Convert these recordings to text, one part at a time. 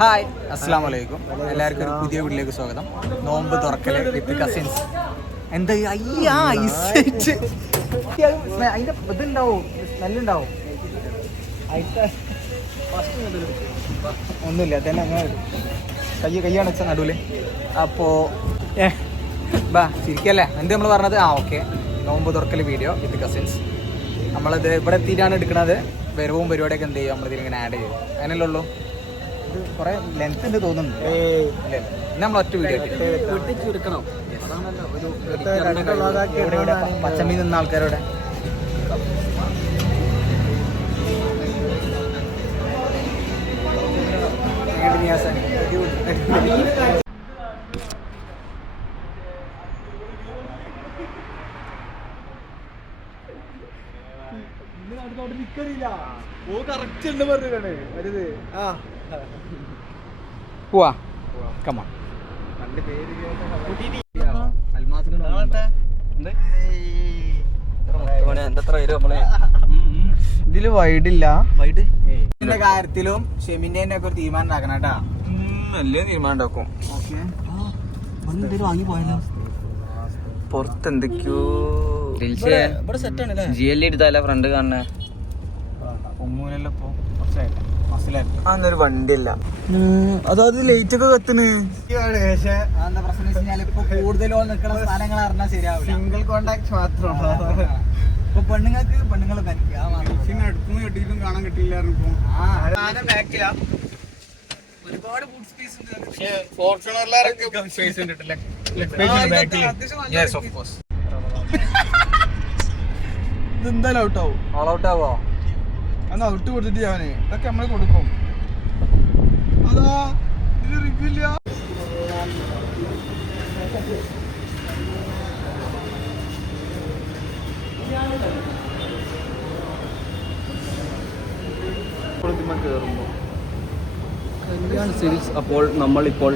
Hi, അസ്സലാമു അലൈക്കും. എല്ലാവർക്കും ഒരു പുതിയ വീട്ടിലേക്ക് സ്വാഗതം. നോമ്പ് തുറക്കല് വിത്ത് കസിൻസ്. എന്താ അതിന്റെ ഇതുണ്ടാവും, സ്മെല്ലുണ്ടാവും. ഒന്നുമില്ല, തന്നെ അങ്ങനെ കയ്യാണ് വെച്ചാൽ നടുവില്. അപ്പോ ബാ ചിരിക്കല്ലേ, എന്ത് നമ്മൾ പറഞ്ഞത്? ഓക്കെ, നോമ്പ് തുറക്കല് വീഡിയോ വിത്ത് കസിൻസ്. നമ്മളിത് ഇവിടെ എത്തിയിട്ടാണ് എടുക്കുന്നത്. വരവും പരിപാടിയൊക്കെ എന്ത് ചെയ്യും, നമ്മളിതിൽ ഇങ്ങനെ ആഡ് ചെയ്യും. അതിനല്ലേ ഉള്ളൂ. ഇത് കുറെ ലെങ്ത് ഉണ്ട് തോന്നുന്നുണ്ട്. നമ്മൾ ഒറ്റ വീഡിയോ എടുക്കണം. പച്ചമീൻ നിന്ന ആൾക്കാരോടെ പോവാ. കമാൺ. ഇതില് വൈഡില്ല. ഇതിന്റെ കാര്യത്തിലും ഷെമിന്റെ ഒക്കെ ഒരു തീരുമാനം ഉണ്ടാക്കണം കേട്ടാ. നല്ല തീരുമാനം ഉണ്ടാക്കും. പുറത്തെന്തൊക്കെയോ എടുത്താല ഫ്രണ്ട് കാണുന്ന അന്നൊരു വണ്ടിയല്ല. അതായത് ലൈറ്റ് ഒക്കെ കത്തുന്നു. എന്താ പ്രശ്നം വെച്ച് കഴിഞ്ഞാൽ ഇപ്പൊ കൂടുതലോ നിൽക്കുന്ന സ്ഥലങ്ങൾ അറിഞ്ഞാൽ ശരിയാവില്ല. സിംഗിൾ കോണ്ടാക്ട് മാത്രം. ഇപ്പൊ പെണ്ണുങ്ങൾക്ക് പെണ്ണുങ്ങൾ അടുത്തുനിന്ന് കിട്ടിയിട്ടും കാണാൻ കിട്ടിയില്ല. ഒരുപാട് ഫുഡ് സ്പേസ് ഉണ്ട്. ഇതെന്തായാലും ഔട്ടാവും. ഓൾ ഔട്ട് ആവോ? അന്ന് ഔട്ട് കൊടുത്തിട്ട് ഞാന് ഇതൊക്കെ നമ്മള് കൊടുക്കും. അതാ ഇത് റിവ്യൂ ഇല്ല. അപ്പോൾ നമ്മളിപ്പോൾ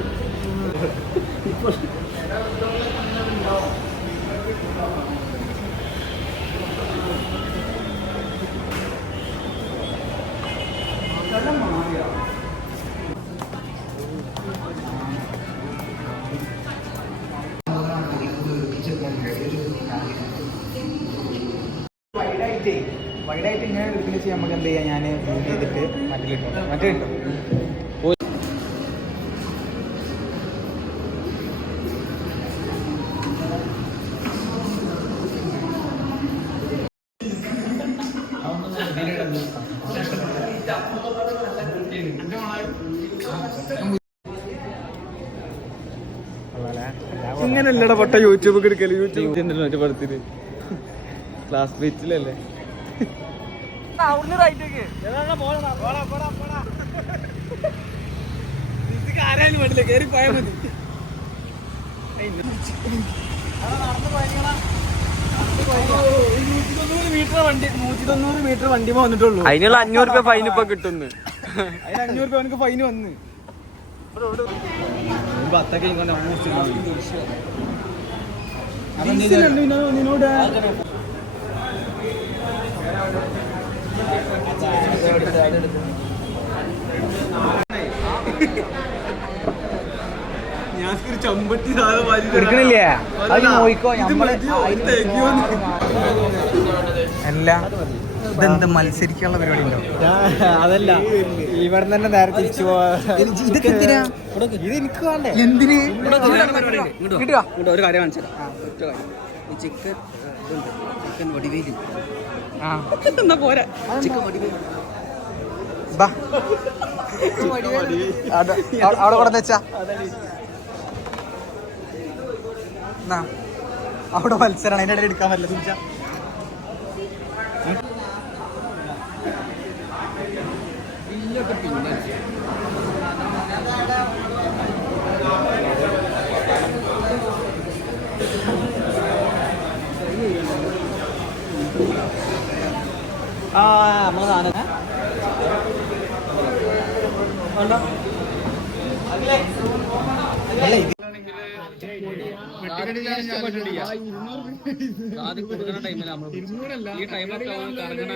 വൈഡായിട്ട് ഇങ്ങനെ എടുക്കുന്ന ചെയ്യാൻ നമുക്ക് എന്ത് ചെയ്യാം, ഞാൻ മൂവ് ചെയ്തിട്ട് മറ്റേ കിട്ടും. ഇങ്ങനെയല്ലടാ പൊട്ട യൂട്യൂബ് എടുക്കല്. യൂട്യൂബ് പടത്തിന് ക്ലാസ് ബീച്ചിലല്ലേ. കേറി പോയാൽ മതി. മീറ്റർ വണ്ടി വന്നിട്ടുള്ളൂ. അതിനുള്ള 500 രൂപ ഫൈൻ ഇപ്പൊ കിട്ടുന്നു. അതിന് 500 രൂപ അവനക്ക് ഫൈന് വന്ന്. നിന്നോട് ചമ്പട്ടി എടുക്കണില്ലേ? അത് നോയിക്കോ. അല്ല, ഇതെന്ത് മത്സരിക്കാനുള്ള പരിപാടി ഉണ്ടോ? അതല്ല, ഇവിടെ തന്നെ നേരെ തിരിച്ചു പോവാ. ഇതൊക്കെ എന്തിനാ? ഇത് എനിക്ക് വേണ്ടേ? എന്തിന്? ഒരു കാര്യം കാണിച്ചു ചിക്കൻ വടിവേലി. എന്നാ പോരാ, ചിക്കൻ വടിവേലി. അവിടെ കൂടെ വെച്ചാ അവിടെ മത്സരമാണ്. അതിൻ്റെ ഇടയിൽ എടുക്കാൻ പറ്റില്ല. തിരിച്ചാ നമ്മളെ സാധനം ആദ്യം കൊടുക്കുന്ന ടൈമിൽ നമ്മൾ ഈ ടൈമൊക്കെ കറങ്ങണ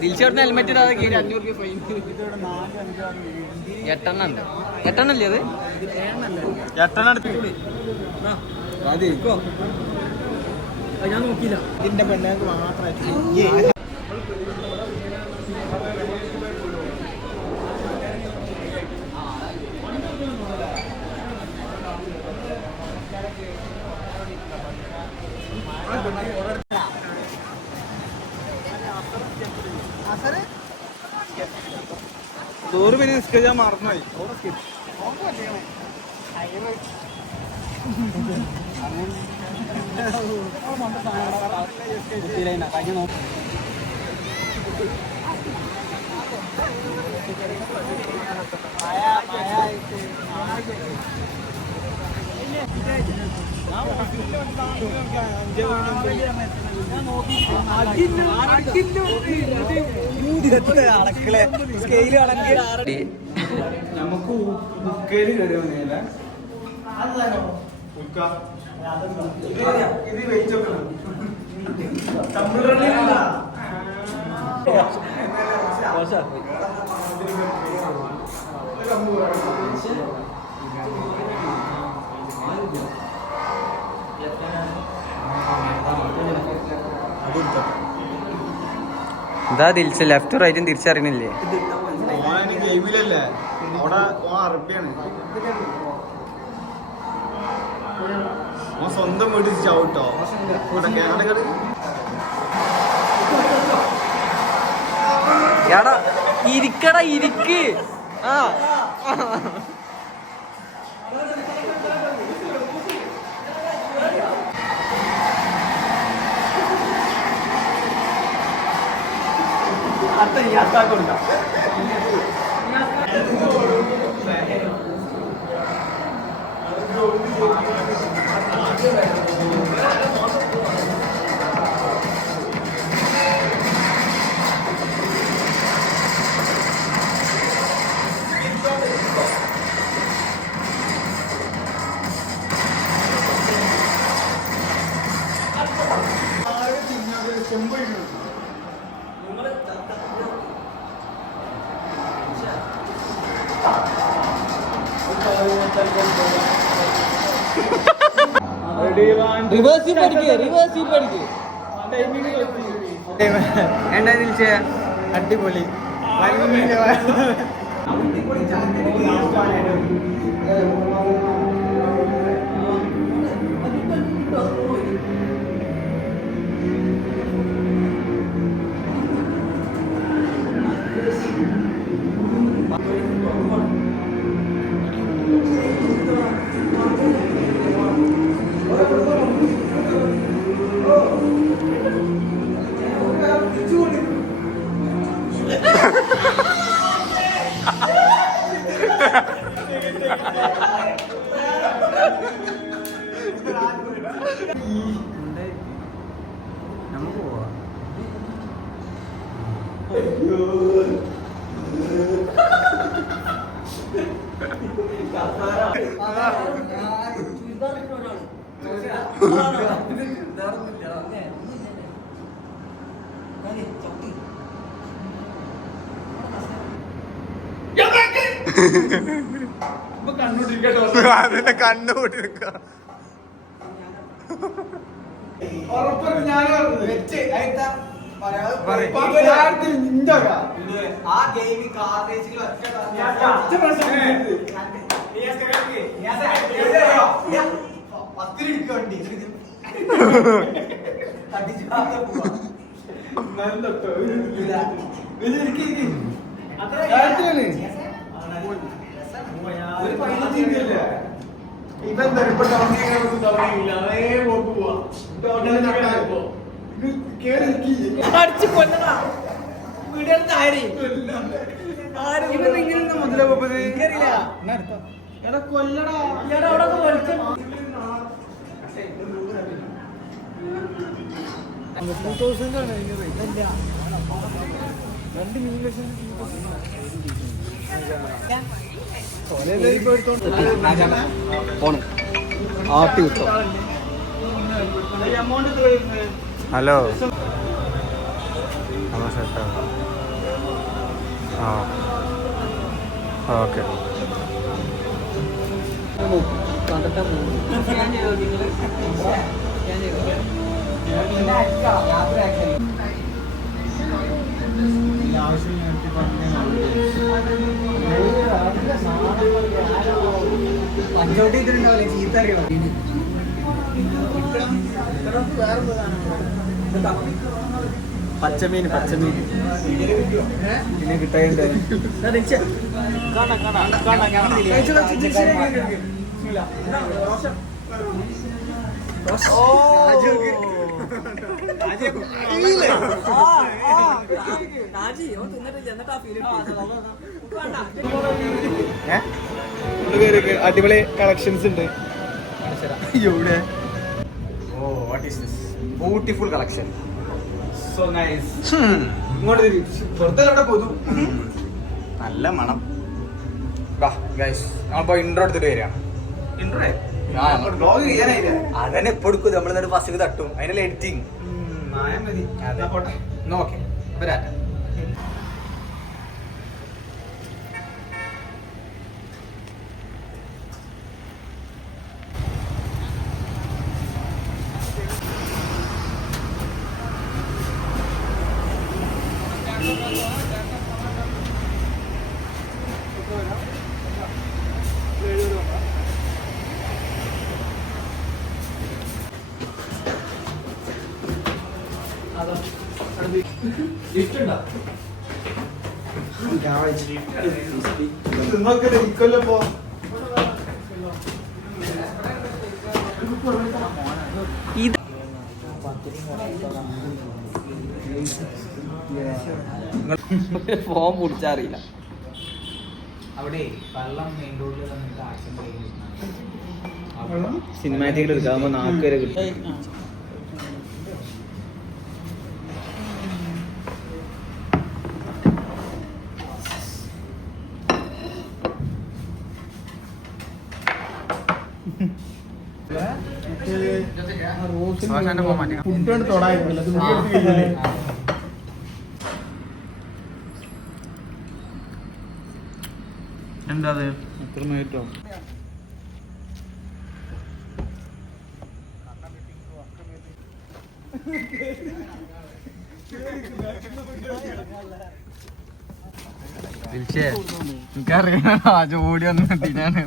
ദിൽഷേട്ടന് ഹെൽമെറ്റ് ഇടാതെ 500 രൂപ ഫൈൻ. 8 ഉണ്ട്. 8 അല്ലേ അത്? 8 ഞാൻ നോക്കിയില്ല. ഇതിന്റെ പെണ്ണുങ്ങൾക്ക് മാത്രമായിട്ട് ചോറ് പിന്നെ നിസ്കരിച്ചാൽ മറന്നുപോയി. നമുക്ക് ബുക്കേല് കയറി വന്നില്ല. ഇത് വെച്ചോക്കണം. എന്താ തിരിച്ച് ലെഫ്റ്റ് റൈറ്റും തിരിച്ചറിയണില്ലേ? ഗെയിമിലല്ലേ അവിടെ അറബിയാണ്. സ്വന്തം വീട്ടിൽ ചവിട്ടോ എടാ ഇരിക്കടാ ഇരിക്ക്. ആ എന്താ തിരിച്ച് അടിപൊളി. നമുക്ക് പോവാ. അതിന്റെ കണ്ണുകൂട്ടി നിക്ക. ആ ഗെയിമിൽ കാർ റേസിൽ പത്തിരിക്ക് വണ്ടി ഇതെന്താ ഇപ്പൊ തുടങ്ങിയില്ല. അതേ പോക്ക് പോവാ. അടിച്ചു കൊല്ലടാ വീടിന്റെ താരി എടാ കൊല്ലടാ. അവിടെ വലിച്ചു പോണം ആട്ടി വിട്ടോ. എമൗണ്ട് ഹലോ നമസ്കാരം. ആ ഓക്കെ. പഞ്ചോട്ടി ഇതിലുണ്ടാവില്ലേ ചീത്ത അറിയോ? പച്ചമീൻ പിന്നെ കിട്ടാനുണ്ട്. അടിപൊളി കളക്ഷൻസ് ഉണ്ട്. എവിടെ? Oh what is this beautiful collection. So nice. ഇങ്ങോട്ട് വെറുതെ അവിടെ പോതു. നല്ല മണം. ഗൈസ് നമ്മളിപ്പോ ഇൻട്രോ എടുത്തിട്ട് വരികയാണ്. അതന്നെ എപ്പോ എടുക്കും നമ്മൾ എന്നിട്ട് ബസ്സിൽ തട്ടും. അതിനല്ല എഡിറ്റിംഗ്. ഓക്കെ വരാം. ഫോം പിടിച്ചറിയില്ല. അവിടെ വെള്ളം മെയിൻ റോഡിൽ സിനിമാറ്റിക് എടുക്കാകുമ്പോ 4 വരെ കിട്ടും. എന്താ എത്ര മിനിറ്റോ? എനിക്കറിയാം ആ ജോഡി ഒന്നും എത്തിനാണ്.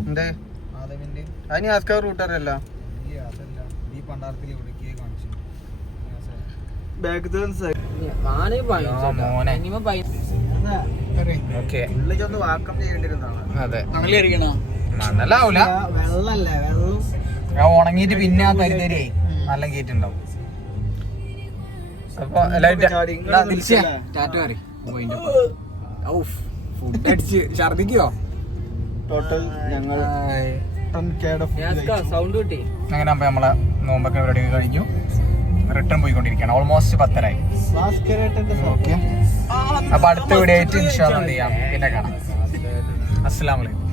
എന്തേ അതിന് ആസ്കാർ റൂട്ടറല്ല വാക്കം ചെയ്യേണ്ടിരുന്നതാണ്. അതെ മണലാവൂല, വെള്ളല്ലേ വെള്ളം ഉണങ്ങിയിട്ട് പിന്നെ ആ തരിതരി നല്ല കയറ്റുണ്ടാവും. അപ്പൊ എല്ലാരും ടാറ്റ പറയും. ഫുഡ് അടിച്ച് ഛർദിക്കോ? ടോട്ടൽ ഞങ്ങൾ സൗണ്ട് കിട്ടി. അങ്ങനെ ആകുമ്പോ നമ്മളെ നോമ്പൊക്കെ റെഡി കഴിഞ്ഞു. റിട്ടേൺ പോയിക്കൊണ്ടിരിക്കുകയാണ്. Almost 10:00 okay. അപ്പൊ അടുത്ത വീഡിയോ ആയിട്ട് ഇൻഷാ അല്ലാഹ് എന്ത് ചെയ്യാം പിന്നെ കാണാം. അസ്സലാമു അലൈക്കും.